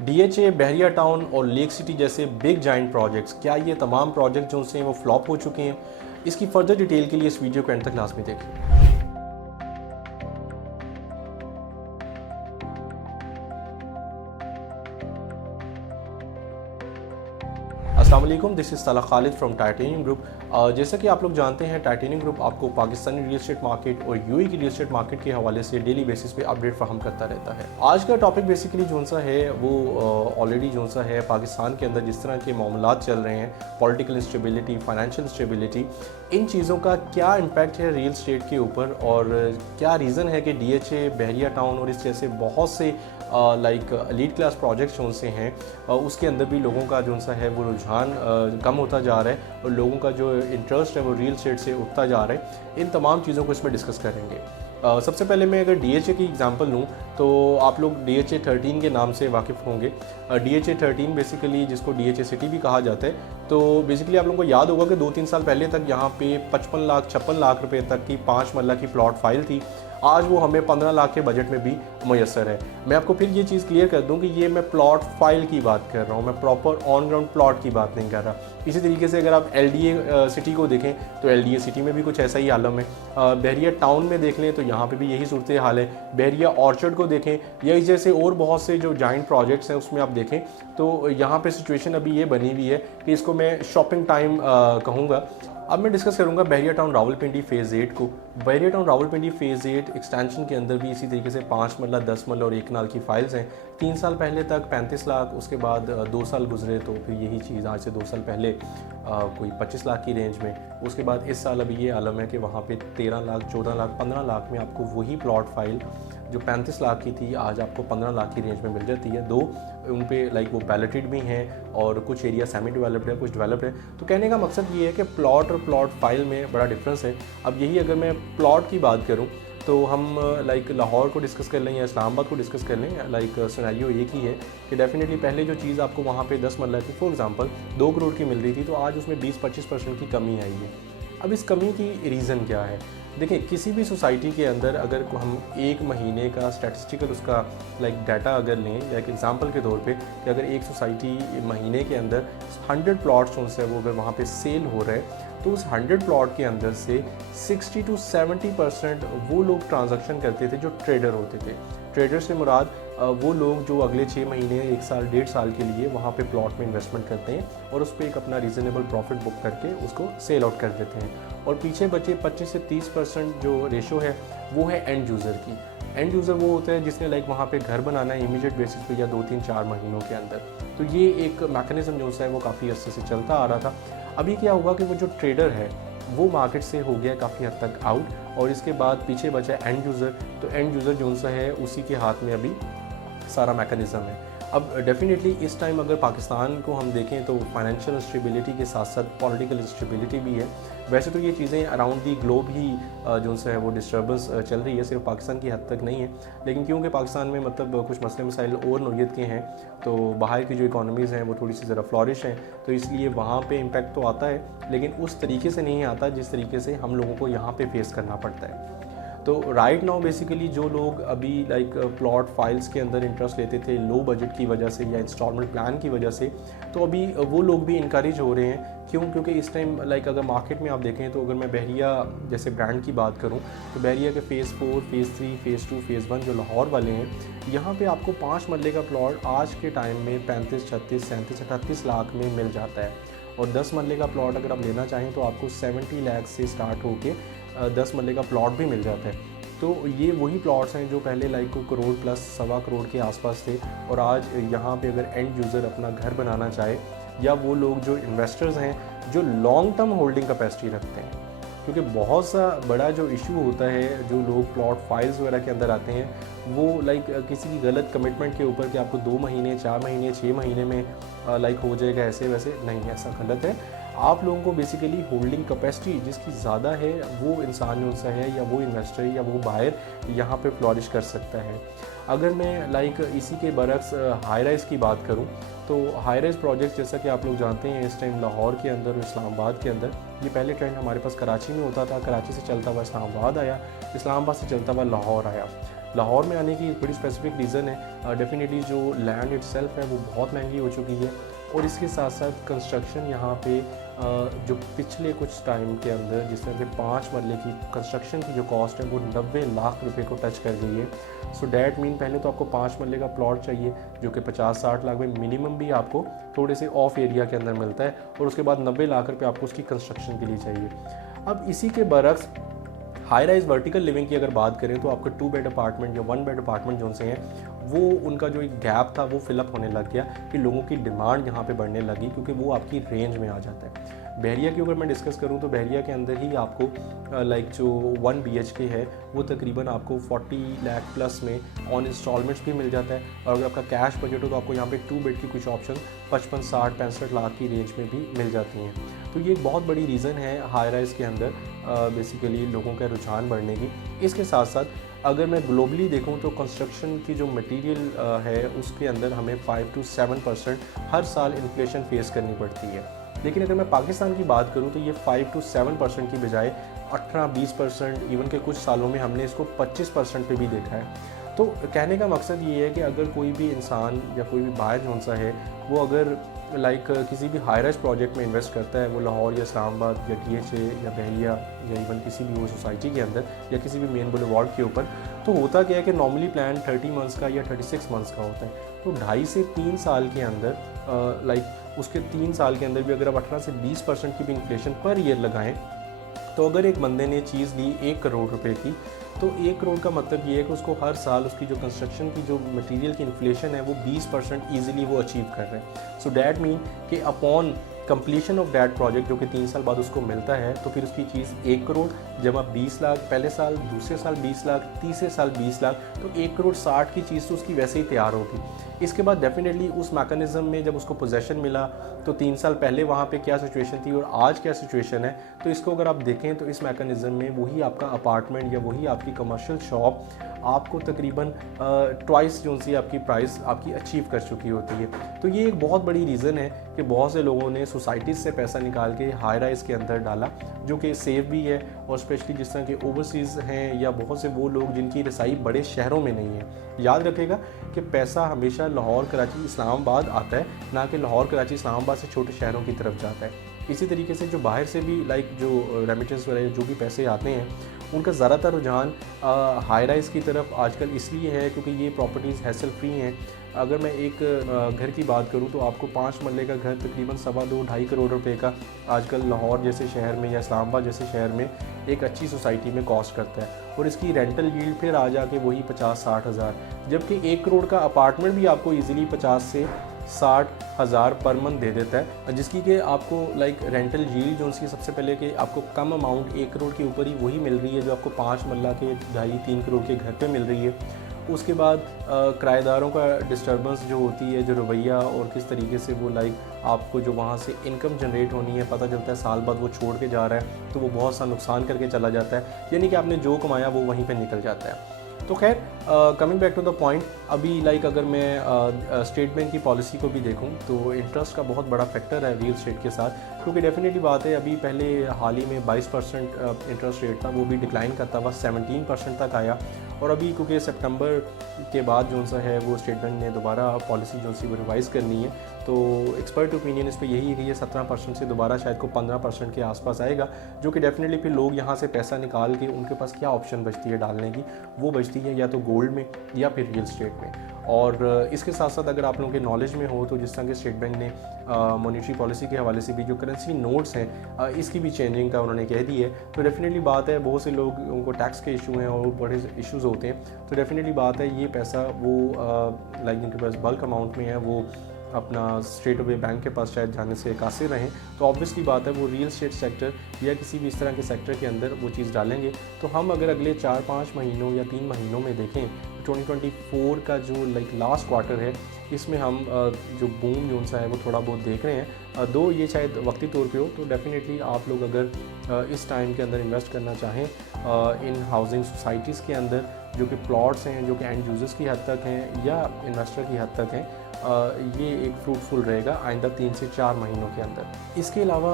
DHA, बहरिया town और lake city जैसे big giant projects, क्या ये तमाम प्रोजेक्ट जो से वो फ्लॉप हो चुके हैं? इसकी फर्दर डिटेल के लिए इस वीडियो को एंड तक क्लास में देखें। अस्सलाम वालेकुम, दिस इज़ तला खालिद फ्रॉम टाइटेनियम ग्रुप। जैसा कि आप लोग जानते हैं, टाइटेनियम ग्रुप आपको पाकिस्तानी रियल एस्टेट मार्केट और यूएई की रियल एस्टेट मार्केट के हवाले से डेली बेसिस पे अपडेट फराहम करता रहता है। आज का टॉपिक बेसिकली जो सा है वो ऑलरेडी जो सा है पाकिस्तान के अंदर जिस तरह के मामलात चल रहे हैं, पॉलिटिकल इंस्टेबिलिटी, फाइनेंशियल इंस्टेबिलिटी, इन चीज़ों का क्या इम्पैक्ट है रियल एस्टेट के ऊपर और क्या रीज़न है कि डीएचए, बहरिया टाउन और इस जैसे बहुत से लाइक लीड क्लास प्रोजेक्ट्स जो से हैं उसके अंदर भी लोगों का जो सा है वो रुझान कम होता जा रहा है और लोगों का जो इंटरेस्ट है वो रियल एस्टेट से उठता जा रहा है। इन तमाम चीज़ों को इसमें डिस्कस करेंगे। सबसे पहले मैं अगर डीएचए की एग्जांपल लूँ तो आप लोग डीएचए 13 के नाम से वाकिफ़ होंगे। डीएचए 13 बेसिकली जिसको डीएचए सिटी भी कहा जाता है, तो बेसिकली आप लोगों को याद होगा कि 2-3 साल पहले तक यहाँ पे 55 लाख रुपए तक की 5 मरला की प्लॉट फाइल थी। आज वो हमें 15 लाख के बजट में भी मैसर है। मैं आपको फिर ये चीज़ क्लियर कर दूं कि ये मैं प्लॉट फाइल की बात कर रहा हूँ, मैं प्रॉपर ऑन ग्राउंड प्लॉट की बात नहीं कर रहा। इसी तरीके से अगर आप एलडीए सिटी को देखें तो एलडीए सिटी में भी कुछ ऐसा ही आलम है। बहरिया टाउन में देख लें तो यहाँ पे भी यही सूरत हाल है। बहरिया ऑर्चर्ड को देखें या इस जैसे और बहुत से जो जाइंट प्रोजेक्ट्स हैं उसमें आप देखें तो यहाँ पे सिचुएशन अभी ये बनी हुई है कि इसको मैं शॉपिंग टाइम कहूँगा। अब मैं डिस्कस करूंगा बहरिया टाउन रावलपिंडी फ़ेज़ 8 को। बहरिया टाउन रावलपिंडी फ़ेज़ 8 एक्सटेंशन के अंदर भी इसी तरीके से 5 मरला, 10 मरला और 1 कनाल की फाइल्स हैं। 3 साल पहले तक 35 लाख, उसके बाद 2 साल गुजरे तो फिर यही चीज़ आज से 2 साल पहले कोई 25 लाख की रेंज में। उसके बाद इस साल अभी ये आलम है कि वहाँ पे 13 लाख, 14 लाख, 15 लाख में आपको वही प्लॉट फाइल जो 35 लाख की थी आज आपको 15 लाख की रेंज में मिल जाती है। दो उन पे लाइक वो बैलेटेड भी हैं और कुछ एरिया सेमी डेवलप्ड है, कुछ डेवलप्ड है। तो कहने का मकसद ये है कि प्लॉट और प्लॉट फाइल में बड़ा डिफरेंस है। अब यही अगर मैं प्लॉट की बात करूं तो हम लाइक लाहौर को डिस्कस कर लें या इस्लामाबाद को डिस्कस कर लें, लाइक सिनेरियो एक ही है कि डेफिनेटली पहले जो चीज़ आपको वहाँ पे 10 मरला की फॉर एग्जांपल 2 करोड़ की मिल रही थी तो आज उसमें 20-25% की कमी आई है। अब इस कमी की रीज़न क्या है? देखिए, किसी भी सोसाइटी के अंदर अगर हम एक महीने का स्टैटिस्टिकल उसका लाइक डाटा अगर लें या एक एग्जांपल के तौर पे कि अगर एक सोसाइटी महीने के अंदर 100 प्लॉट्स उनसे वो अगर वहाँ पे सेल हो रहे हैं तो उस 100 प्लॉट के अंदर से 60 to 70% वो लोग ट्रांजैक्शन करते थे जो ट्रेडर होते थे। ट्रेडर से मुराद वो लोग जो अगले 6 महीने, 1 साल, 1.5 साल के लिए वहाँ पे प्लॉट में इन्वेस्टमेंट करते हैं और उस पर एक अपना रीज़नेबल प्रॉफिट बुक करके उसको सेल आउट कर देते हैं। और पीछे बचे 25 से 30% जो रेशो है वो है एंड यूज़र की। एंड यूज़र वो होता है जिसने लाइक वहाँ पे घर बनाना है इमीडिएट बेसिस पे या 2-3-4 महीनों के अंदर। तो ये एक मैकेनिज़्म जो है वो काफ़ी अर्से से चलता आ रहा था। अभी क्या हुआ कि वो जो ट्रेडर है वो मार्केट से हो गया काफ़ी हद तक आउट और इसके बाद पीछे बचा एंड यूज़र। तो एंड यूज़र जो सा है उसी के हाथ में अभी सारा मैकेनिज़्म है। अब डेफिनेटली इस टाइम अगर पाकिस्तान को हम देखें तो फाइनेंशियल इंस्टेबिलिटी के साथ साथ पॉलिटिकल इंस्टेबिलिटी भी है। वैसे तो ये चीज़ें अराउंड दी ग्लोब ही जो है वो डिस्टर्बेंस चल रही है, सिर्फ पाकिस्तान की हद तक नहीं है। लेकिन क्योंकि पाकिस्तान में मतलब कुछ मसले मसाइल और नौयत के हैं तो बाहर की जो इकॉनमीज़ हैं वो थोड़ी सी ज़रा फ्लॉरिश हैं, तो इसलिए वहाँ पे इम्पैक्ट तो आता है लेकिन उस तरीके से नहीं आता जिस तरीके से हम लोगों को यहाँ पे फेस करना पड़ता है। तो राइट नाउ बेसिकली जो लोग अभी लाइक प्लॉट फाइल्स के अंदर इंटरेस्ट लेते थे लो बजट की वजह से या इंस्टॉलमेंट प्लान की वजह से, तो अभी वो लोग भी इनकरेज हो रहे हैं। क्यों? क्योंकि इस टाइम लाइक अगर मार्केट में आप देखें तो अगर मैं बहरिया जैसे ब्रांड की बात करूं तो बहरिया के फ़ेज़ 4, फ़ेज़ 3, फ़ेज़ 2, फ़ेज़ 1 जो लाहौर वाले हैं, यहाँ पे आपको 5 मरले का प्लॉट आज के टाइम में 35, 36, 37, 38 लाख में मिल जाता है। और 10 मरले का प्लॉट अगर आप लेना चाहें तो आपको 70 लाख से स्टार्ट होके 10 मरले का प्लॉट भी मिल जाता है। तो ये वही प्लॉट्स हैं जो पहले लाइक को करोड़ प्लस, 1.25 करोड़ के आसपास थे और आज यहाँ पे अगर एंड यूज़र अपना घर बनाना चाहे या वो लोग जो इन्वेस्टर्स हैं जो लॉन्ग टर्म होल्डिंग कैपेसिटी रखते हैं, क्योंकि बहुत सा बड़ा जो इशू होता है जो लोग प्लॉट फाइल्स वगैरह के अंदर आते हैं वो लाइक किसी की गलत कमिटमेंट के ऊपर कि आपको 2 महीने, 4 महीने, 6 महीने में लाइक हो जाएगा, ऐसे वैसे नहीं, ऐसा गलत है। आप लोगों को बेसिकली होल्डिंग कैपेसिटी जिसकी ज़्यादा है वो इंसान जो सा है या वो इन्वेस्टर या वो बायर यहाँ पे फ्लॉरिश कर सकता है। अगर मैं लाइक इसी के बरक्स हाई राइज़ की बात करूँ तो हाई राइज़ प्रोजेक्ट्स जैसा कि आप लोग जानते हैं इस टाइम लाहौर के अंदर और इस्लामाबाद के अंदर, ये पहले ट्रेंड हमारे पास कराची में होता था, कराची से चलता हुआ इस्लामाबाद आया, इस्लामाबाद से चलता हुआ लाहौर आया। लाहौर में आने की बड़ी स्पेसिफिक रीज़न है, डेफिनेटली जो लैंड इटसेल्फ है वो बहुत महंगी हो चुकी है, और इसके साथ साथ कंस्ट्रक्शन यहाँ पे जो पिछले कुछ टाइम के अंदर जिस तरह के 5 मरले की कंस्ट्रक्शन की जो कॉस्ट है वो 90 लाख रुपए को टच कर गई है। सो डैट मीन पहले तो आपको 5 मरले का प्लॉट चाहिए जो कि 50-60 लाख में मिनिमम भी आपको थोड़े से ऑफ एरिया के अंदर मिलता है, और उसके बाद 90 लाख रुपये आपको उसकी कंस्ट्रक्शन के लिए चाहिए। अब इसी के बरक्स हाई राइज वर्टिकल लिविंग की अगर बात करें तो आपका 2 बेड अपार्टमेंट या 1 बेड अपार्टमेंट जो से हैं वो उनका जो एक गैप था वो फिलअप होने लग गया कि लोगों की डिमांड यहाँ पे बढ़ने लगी, क्योंकि वो आपकी रेंज में आ जाता है। बहरिया की अगर मैं डिस्कस करूँ तो बहरिया के अंदर ही आपको लाइक जो 1 BHK है वो तकरीबन आपको 40 लाख प्लस में ऑन इंस्टॉलमेंट्स भी मिल जाता है, और अगर आपका कैश बजट हो तो आपको यहाँ पे 2 बेड की कुछ ऑप्शन 55, 60, 65 लाख की रेंज में भी मिल जाती हैं। तो ये एक बहुत बड़ी रीज़न है हाई राइज के अंदर बेसिकली लोगों का रुझान बढ़ने की। इसके साथ साथ अगर मैं ग्लोबली देखूं तो कंस्ट्रक्शन की जो मटेरियल है उसके अंदर हमें 5 to 7% हर साल इन्फ्लेशन फेस करनी पड़ती है, लेकिन अगर मैं पाकिस्तान की बात करूं तो ये 5 to 7% की बजाय 18-20%, इवन के कुछ सालों में हमने इसको 25% पे भी देखा है। तो कहने का मकसद ये है कि अगर कोई भी इंसान या कोई भी बायर जौन सा है वो अगर किसी भी हाई राइज प्रोजेक्ट में इन्वेस्ट करता है, वो लाहौर या इस्लामाबाद या THA या बहलिया या इवन किसी भी वो सोसाइटी के अंदर या किसी भी मेन बुलेवार्ड के ऊपर, तो होता क्या है कि नॉर्मली प्लान 30 मंथ्स का या 36 मंथ्स का होता है। तो 2.5 से 3 साल के अंदर उसके 3 साल के अंदर भी अगर आप 18 से 20% की भी इन्फ्लेशन पर ईयर लगाएं, तो अगर एक बंदे ने चीज़ ली 1 करोड़ रुपए की, तो 1 करोड़ का मतलब ये है कि उसको हर साल उसकी जो कंस्ट्रक्शन की जो मटेरियल की इन्फ्लेशन है वो 20% ईजिली वो अचीव कर रहे हैं। सो डैट मीन कि upon completion of that project जो कि 3 साल बाद उसको मिलता है, तो फिर उसकी चीज़ 1 करोड़ जमा 20 लाख, पहले साल, दूसरे साल 20 लाख, तीसरे साल 20 लाख, तो 1 करोड़ 60 की चीज़ तो उसकी वैसे ही तैयार होगी। इसके बाद डेफिनेटली उस मैकेनिज़्म में जब उसको पोजेसन मिला तो 3 साल पहले वहाँ पे क्या सिचुएशन थी और आज क्या सिचुएशन है, तो इसको अगर आप देखें तो इस मैकेनिज़्म में वही आपका अपार्टमेंट या वही आपकी कमर्शियल शॉप आपको तकरीबन ट्वाइस जो सी आपकी प्राइस आपकी अचीव कर चुकी होती है। तो ये एक बहुत बड़ी रीज़न है कि बहुत से लोगों ने सोसाइटीज़ से पैसा निकाल के हाई राइज के अंदर डाला, जो कि सेफ भी है, और स्पेशली जिस तरह के ओवरसीज़ हैं या बहुत से वो लोग जिनकी रसाई बड़े शहरों में नहीं है। याद रखेगा कि पैसा हमेशा लाहौर, कराची, इस्लामाबाद आता है, ना कि लाहौर, कराची, इस्लामाबाद से छोटे शहरों की तरफ जाता है। इसी तरीके से जो बाहर से भी जो रेमिटेंस वगैरह जो भी पैसे आते हैं उनका ज़्यादातर रुझान हाई राइज की तरफ आजकल इसलिए है क्योंकि ये प्रॉपर्टीज़ हैसल फ्री हैं। अगर मैं एक घर की बात करूं तो आपको 5 मरले का घर तकरीबन 2.25 करोड़ रुपए का आजकल लाहौर जैसे शहर में या इस्लामाबाद जैसे शहर में एक अच्छी सोसाइटी में कॉस्ट करता है, और इसकी रेंटल यील्ड फिर आ जाके वही 50-60 हज़ार, जबकि 1 करोड़ का अपार्टमेंट भी आपको ईजिली 50 से 60 हज़ार पर मंथ दे देता है, जिसकी कि आपको रेंटल यील्ड जो उसकी सबसे पहले कि आपको कम अमाउंट 1 करोड़ के ऊपर ही वही मिल रही है जो आपको 5 मरला के 2.5-3 करोड़ के घर पे मिल रही है। उसके बाद किराएदारों का डिस्टर्बेंस जो होती है, जो रवैया और किस तरीके से वो आपको जो वहाँ से इनकम जनरेट होनी है, पता चलता है साल बाद वो छोड़ के जा रहा है तो वो बहुत सा नुकसान करके चला जाता है, यानी कि आपने जो कमाया वो वहीं पे निकल जाता है। तो खैर coming back to the point, अभी अगर मैं स्टेट बैंक की पॉलिसी को भी देखूं तो इंटरेस्ट का बहुत बड़ा फैक्टर है रियल एस्टेट के साथ, क्योंकि डेफिनेटली बात है अभी पहले हाल ही में 22% इंटरेस्ट रेट था, वो भी डिक्लाइन करता हुआ 17% तक आया, और अभी क्योंकि सितंबर के बाद जो सा है वो स्टेट बैंक ने दोबारा पॉलिसी जो सी वो रिवाइज़ करनी है, तो एक्सपर्ट ओपिनियन इस पर यही है कि ये 17% से दोबारा शायद को 15% के आसपास आएगा, जो कि डेफिनेटली फिर लोग यहाँ से पैसा निकाल के उनके पास क्या ऑप्शन बचती है डालने की, वो बचती है या तो गोल्ड में या फिर रियल स्टेट में। और इसके साथ साथ अगर आप लोगों के नॉलेज में हो तो जिस तरह के स्टेट बैंक ने मॉनेटरी पॉलिसी के हवाले से भी जो करेंसी नोट्स हैं इसकी भी चेंजिंग का उन्होंने कह दी है, तो डेफिनेटली बात है बहुत से लोग उनको टैक्स के इशू हैं और बड़े इश्यूज़ होते हैं, तो डेफिनेटली बात है ये पैसा वो जिनके पास बल्क अमाउंट में है वो अपना स्ट्रेट अवे बैंक के पास शायद जाने से कासिर रहें, तो ऑब्वियसली बात है वो रियल स्टेट सेक्टर या किसी भी इस तरह के सेक्टर के अंदर वो चीज़ डालेंगे। तो हम अगर अगले 4-5 महीनों या 3 महीनों में देखें तो 2024 का जो लास्ट क्वार्टर है इसमें हम जो बूम जो सा है वो थोड़ा बहुत देख रहे हैं, दो ये शायद वक्ती तौर पे हो, तो डेफिनेटली आप लोग अगर इस टाइम के अंदर इन्वेस्ट करना चाहें इन हाउसिंग सोसाइटीज़ के अंदर जो कि प्लॉट्स हैं जो कि एंड यूज़र्स की हद तक हैं या इन्वेस्टर की हद तक हैं, ये एक फ्रूटफुल रहेगा आइंदा 3 से 4 महीनों के अंदर। इसके अलावा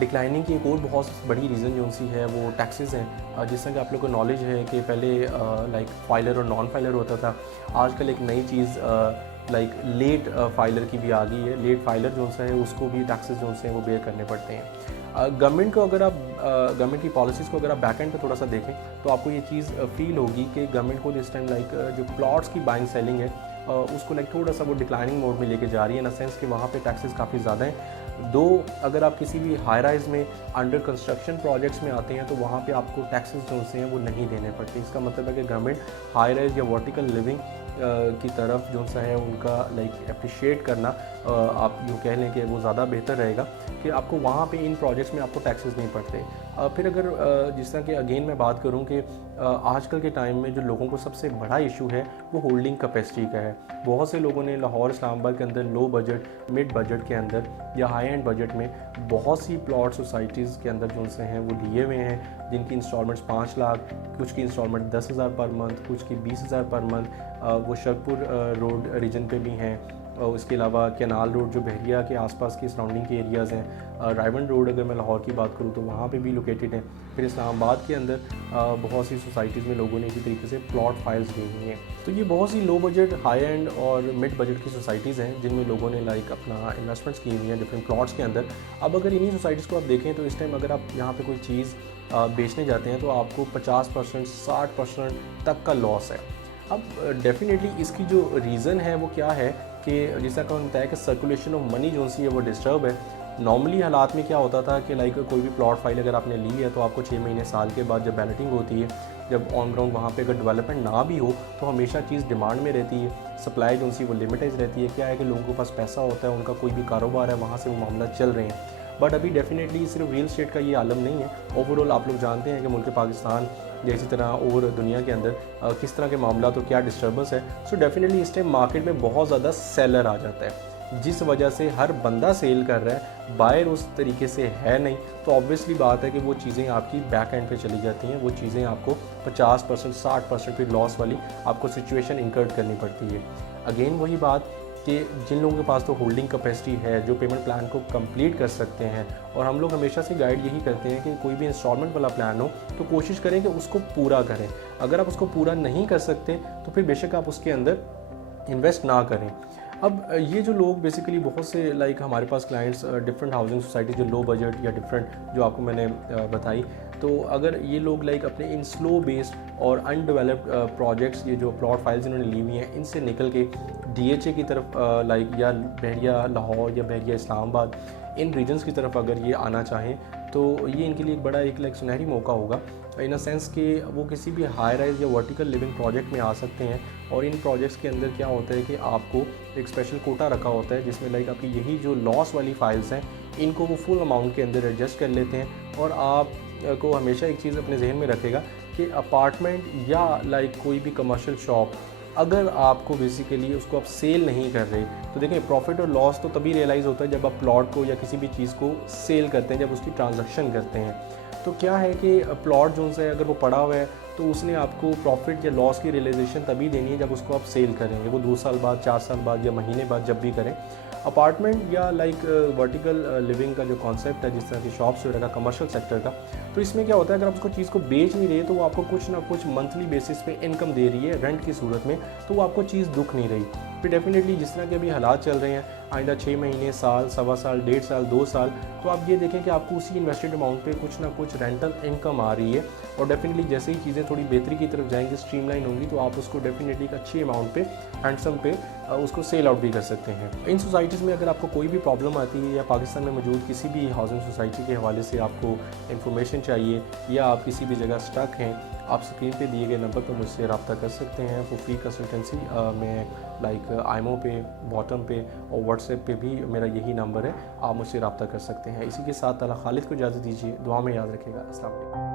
डिक्लाइनिंग की एक और बहुत बड़ी रीज़न जो सी है वो टैक्सेस हैं। जिस तरह कि आप लोगों को नॉलेज है कि पहले लाइक फाइलर और नॉन फाइलर होता था, आजकल एक नई चीज़ लाइक लेट फाइलर की भी आ गई है। लेट फाइलर जो सा है उसको भी टैक्सेस जो से हैं वो बेयर करने पड़ते हैं। गवर्नमेंट को अगर आप गवर्नमेंट की पॉलिसीज़ को अगर आप बैक एंड पे थोड़ा सा देखें तो आपको ये चीज़ फील होगी कि गवर्नमेंट को दिस टाइम लाइक जो प्लॉट्स की बाइंग सेलिंग है उसको लाइक थोड़ा सा वो डिक्लाइनिंग मोड में लेके जा रही है, इन द सेंस कि वहाँ पे टैक्सेस काफ़ी ज़्यादा हैं। दो अगर आप किसी भी हाई राइज में अंडर कंस्ट्रक्शन प्रोजेक्ट्स में आते हैं तो वहाँ पे आपको टैक्सेस जो से हैं वो नहीं देने पड़ते। इसका मतलब है कि गवर्नमेंट हाई राइज या वर्टिकल लिविंग की तरफ जो सा है उनका लाइक अप्रिशिएट करना आप यूँ कह लें कि वो ज़्यादा बेहतर रहेगा कि आपको वहाँ पे इन प्रोजेक्ट्स में आपको टैक्सेस नहीं पड़ते। फिर अगर जिस तरह कि अगेन मैं बात करूँ कि आजकल के टाइम में जो लोगों को सबसे बड़ा इशू है वो होल्डिंग कैपेसिटी का है। बहुत से लोगों ने लाहौर इस्लामाबाद के अंदर लो बजट, मिड बजट के अंदर या हाई एंड बजट में बहुत सी प्लॉट सोसाइटीज़ के अंदर जो से हैं वो लिए हुए हैं, जिनकी इंस्टॉलमेंट्स 5 लाख, कुछ की इंस्टॉलमेंट 10,000 पर मंथ, कुछ की 20,000 पर मंथ। वो शरपुर रोड रीजन पे भी हैं, और उसके अलावा कैनाल रोड जो बहरिया के आसपास के सराउंडिंग के एरियाज़ हैं, रायवन रोड अगर मैं लाहौर की बात करूँ तो वहाँ पे भी लोकेटेड हैं। फिर इस्लामाबाद के अंदर बहुत सी सोसाइटीज़ में लोगों ने इसी तरीके से प्लॉट फाइल्स ली हुई हैं। तो ये बहुत सी लो बजट, हाई एंड और मिड बजट की सोसाइटीज़ हैं जिनमें लोगों ने लाइक अपना इन्वेस्टमेंट्स की हुई हैं डिफरेंट प्लॉट्स के अंदर। अब अगर इन्हीं सोसाइटीज़ को आप देखें तो इस टाइम अगर आप यहाँ पर कोई चीज़ बेचने जाते हैं तो आपको 50%, 60% तक का लॉस है। अब डेफिनेटली इसकी जो रीज़न है वो क्या है कि जैसा कि मैंने बताया कि सर्कुलेशन ऑफ मनी जो सी है वो डिस्टर्ब है। नॉर्मली हालात में क्या होता था कि लाइक कोई भी प्लॉट फाइल अगर आपने ली है तो आपको 6 महीने साल के बाद जब बैलेटिंग होती है, जब ऑन ग्राउंड वहाँ पे अगर डेवलपमेंट ना भी हो तो हमेशा चीज़ डिमांड में रहती है, सप्लाई जो सी वो लिमिटेड रहती है। क्या है कि लोगों के पास पैसा होता है, उनका कोई भी कारोबार है, वहाँ से वो मामला चल रहे हैं। बट अभी डेफिनेटली सिर्फ रियल स्टेट का ये आलम नहीं है, ओवरऑल आप लोग जानते हैं कि मुल्क पाकिस्तान या इसी तरह और दुनिया के अंदर किस तरह के मामला तो क्या डिस्टर्बेंस है। सो डेफिनेटली इस टाइम मार्केट में बहुत ज़्यादा सेलर आ जाता है, जिस वजह से हर बंदा सेल कर रहा है, बायर उस तरीके से है नहीं, तो ऑब्वियसली बात है कि वो चीज़ें आपकी बैक एंड पे चली जाती हैं। वो चीज़ें आपको 50%, 60% पे लॉस वाली आपको सिचुएशन इंकर्ट करनी पड़ती है। अगेन वही बात कि जिन लोगों के पास तो होल्डिंग कैपेसिटी है, जो पेमेंट प्लान को कंप्लीट कर सकते हैं, और हम लोग हमेशा से गाइड यही करते हैं कि कोई भी इंस्टॉलमेंट वाला प्लान हो तो कोशिश करें कि उसको पूरा करें। अगर आप उसको पूरा नहीं कर सकते तो फिर बेशक आप उसके अंदर इन्वेस्ट ना करें। अब ये जो लोग बेसिकली बहुत से लाइक हमारे पास क्लाइंट्स डिफरेंट हाउसिंग सोसाइटी जो लो बजट या डिफरेंट जो आपको मैंने बताई, तो अगर ये लोग लाइक अपने इन स्लो बेस्ड और अनडेवलप्ड प्रोजेक्ट्स, ये जो प्लॉट फाइल्स इन्होंने ली हुई हैं, इनसे निकल के DHA की तरफ लाइक या बहरिया लाहौर या बहरिया इस्लामाबाद इन रीजन्स की तरफ अगर ये आना चाहें तो ये इनके लिए एक बड़ा एक लाइक सुनहरी मौका होगा, इन अ सेंस कि वो किसी भी हाई राइज या वर्टिकल लिविंग प्रोजेक्ट में आ सकते हैं। और इन प्रोजेक्ट्स के अंदर क्या होता है कि आपको एक स्पेशल कोटा रखा होता है जिसमें लाइक आपकी यही जो लॉस वाली फाइल्स हैं इनको वो फुल अमाउंट के अंदर एडजस्ट कर लेते हैं। और आप को हमेशा एक चीज़ अपने जहन में रखेगा कि अपार्टमेंट या लाइक कोई भी कमर्शियल शॉप अगर आपको बेसिकली उसको आप सेल नहीं कर रहे, तो देखें प्रॉफिट और लॉस तो तभी रियलाइज़ होता है जब आप प्लॉट को या किसी भी चीज़ को सेल करते हैं, जब उसकी ट्रांजैक्शन करते हैं। तो क्या है कि प्लॉट जो है अगर वो पड़ा हुआ है तो उसने आपको प्रॉफिट या लॉस की रियलाइजेशन तभी देनी है जब उसको आप सेल करेंगे, वो 2 साल बाद, 4 साल बाद या महीने बाद जब भी करें। अपार्टमेंट या लाइक वर्टिकल लिविंग का जो कॉन्सेप्ट है, जिस तरह की शॉप्स वगैरह का, कमर्शियल सेक्टर का, तो इसमें क्या होता है अगर आप उसको चीज़ को बेच नहीं रहे तो वो आपको कुछ ना कुछ मंथली बेसिस पे इनकम दे रही है रेंट की सूरत में, तो वो आपको चीज़ दुख नहीं रही। फिर डेफिनेटली जिस तरह के अभी हालात चल रहे हैं, आइंदा 6 महीने, साल, सवा साल, 1.5 साल, 2 साल, तो आप ये देखें कि आपको उसी इन्वेस्टेड अमाउंट पे कुछ ना कुछ रेंटल इनकम आ रही है। और डेफिनेटली जैसे ही चीज़ें थोड़ी बेहतरी की तरफ जाएंगी, स्ट्रीमलाइन होंगी, तो आप उसको डेफिनेटली एक अच्छी अमाउंट पे, हैंडसम पे उसको सेल आउट भी कर सकते हैं। इन सोसाइटीज़ में अगर आपको कोई भी प्रॉब्लम आती है या पाकिस्तान में मौजूद किसी भी हाउसिंग सोसाइटी के हवाले से आपको इन्फॉर्मेशन चाहिए या आप किसी भी जगह स्टक हैं, आप स्क्रीन पे दिए गए नंबर पर मुझसे रब्ता कर सकते हैं। वो फ्री कंसल्टेंसी में लाइक IMO पे, बॉटम पे और व्हाट्सएप पे भी मेरा यही नंबर है, आप मुझसे रब्ता कर सकते हैं। इसी के साथ ताला खालिद को इजाज़त दीजिए, दुआ में याद रखिएगा। अस्सलाम वालेकुम।